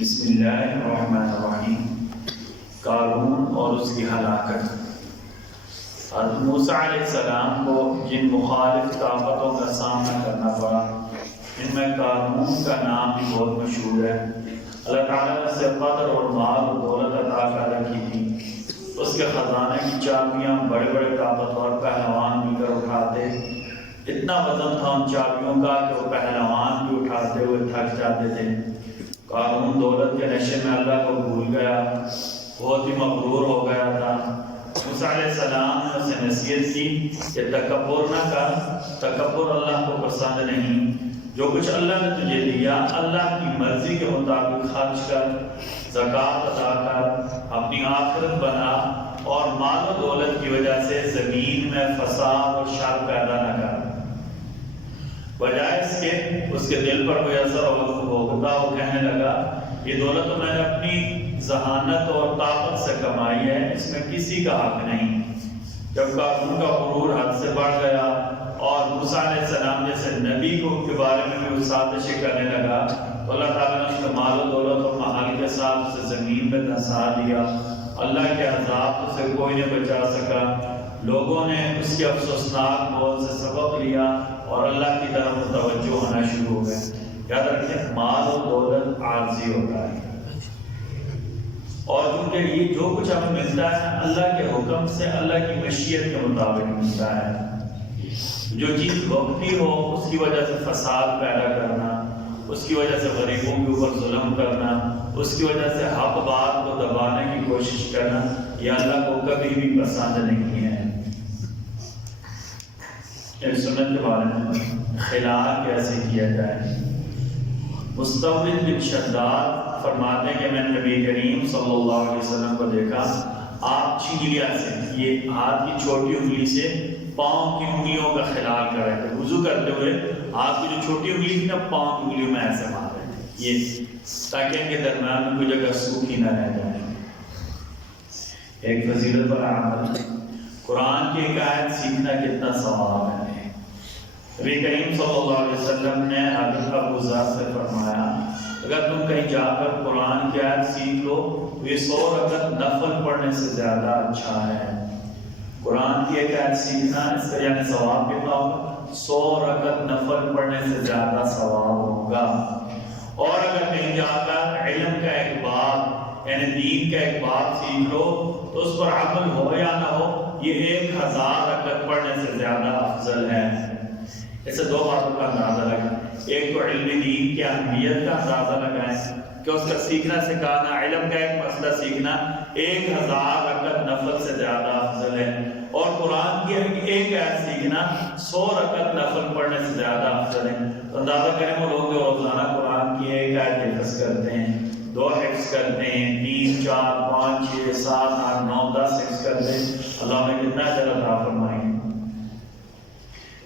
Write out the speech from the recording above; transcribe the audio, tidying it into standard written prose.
بسم اللہ الرحمن الرحیم۔ قارون اور اس کی ہلاکت۔ حضرت موسیٰ علیہ السلام کو جن مخالف طاقتوں کا سامنا کرنا پڑا، ان میں قارون کا نام بھی بہت مشہور ہے۔ اللہ تعالیٰ نے اسے قدر اور مال و دولت عطا کر رکھی تھی۔ اس کے خزانے کی چابیاں بڑے بڑے طاقتور پہلوان مل کر اٹھاتے۔ اتنا وزن تھا ان چابیوں کا کہ وہ پہلوان بھی اٹھاتے ہوئے تھک جاتے تھے۔ قارون دولت کے نشے میں اللہ کو بھول گیا، بہت ہی مغرور ہو گیا تھا۔ موسیٰ علیہ السلام نے اسے نصیحت کی کہ تکبر نہ کر، تکبر اللہ کو پسند نہیں۔ جو کچھ اللہ نے تجھے دیا اللہ کی مرضی کے مطابق خرچ کر، زکوٰۃ ادا کر، اپنی آخرت بنا، اور مال و دولت کی وجہ سے زمین میں فساد اور شر پیدا نہ کر۔ بجائے اس کے دل پر کوئی اثر ہوتا، وہ کہنے لگا یہ دولت تو میں نے اپنی ذہانت اور طاقت سے کمائی ہے، اس میں کسی کا حق نہیں۔ جب قارون کا غرور حد سے بڑھ گیا اور موسیٰ علیہ السلام جیسے نبی کے بارے میں بھی وہ سازشیں کرنے لگا، تو اللہ تعالیٰ نے اس کے مال و دولت اور محل کے ساتھ اسے زمین میں دھسا دیا۔ اللہ کے عذاب سے کوئی نہیں بچا سکا۔ لوگوں نے اس کے افسوسناک موت سے سبق لیا اور اللہ کی طرف متوجہ ہونا شروع ہو گئے۔ یاد رکھیں، مال و دولت عارضی ہوتا ہے، اور کیونکہ یہ جو کچھ ہمیں ملتا ہے اللہ کے حکم سے، اللہ کی مشیت کے مطابق ملتا ہے۔ جو چیز وقتی ہو اس کی وجہ سے فساد پیدا کرنا، اس کی وجہ سے غریبوں کے اوپر ظلم کرنا، اس کی وجہ سے حق بات کو دبانے کی کوشش کرنا، یہ اللہ کو کبھی بھی پسند نہیں ہے۔ اس سنت کے بارے میں خلال کیسے کیا جائے؟ مستورد بن شداد فرماتے ہیں کہ میں نے نبی کریم صلی اللہ علیہ وسلم کو دیکھا، آپ چنگلیاں سے، یہ ہاتھ کی چھوٹی انگلی سے پاؤں کی انگلیوں کا خلال کر رہے تھے۔ وضو کرتے ہوئے ہاتھ کی جو چھوٹی انگلی تھی نا، پاؤں کی انگلیوں میں ایسے مار رہے تھے، یہ تاکہ ان کے درمیان میں کوئی جگہ سوکھی نہ رہ جائے۔ ایک فضیلت پر عمل، قرآن کی ایک آیت سیکھنا کتنا ثواب ہے۔ نبی کریم صلی اللہ علیہ وسلم نے حضرت ابو ذر سے فرمایا، اگر تم کہیں جا کر قرآن کی آیت سیکھ لو تو یہ 100 رکعت نفل پڑھنے سے زیادہ اچھا ہے۔ قرآن کی ایک آیت سیکھنا، اس کا یعنی ثواب کتنا ہوگا؟ 100 رکعت نفل پڑھنے سے زیادہ ثواب ہوگا۔ اور اگر کہیں جا کر علم کا ایک باب، یعنی دین کا ایک باب سیکھ لو تو اس پر عمل ہو یا نہ ہو، یہ 1000 رکعت پڑھنے سے زیادہ افضل ہے۔ اسے دو باتوں کا اندازہ لگائیں، ایک تو علم دین کی اہمیت کا اندازہ لگائیں کہ اس کا سیکھنا سکھانا، علم کا ایک مسئلہ سیکھنا 1000 رکعت نفل سے زیادہ افضل ہے، اور قرآن کی ایک آیت سیکھنا 100 رکعت نفل پڑھنے سے زیادہ افضل ہے۔ تو اندازہ کریں وہ لوگ جو روزانہ قرآن کی ایک آیت حفظ کرتے ہیں، 2 حفظ کرتے ہیں، 3 4 5 6 7 8 9 10 حفظ کرتے ہیں، اللہ نے کتنا اجر عطا فرمائے۔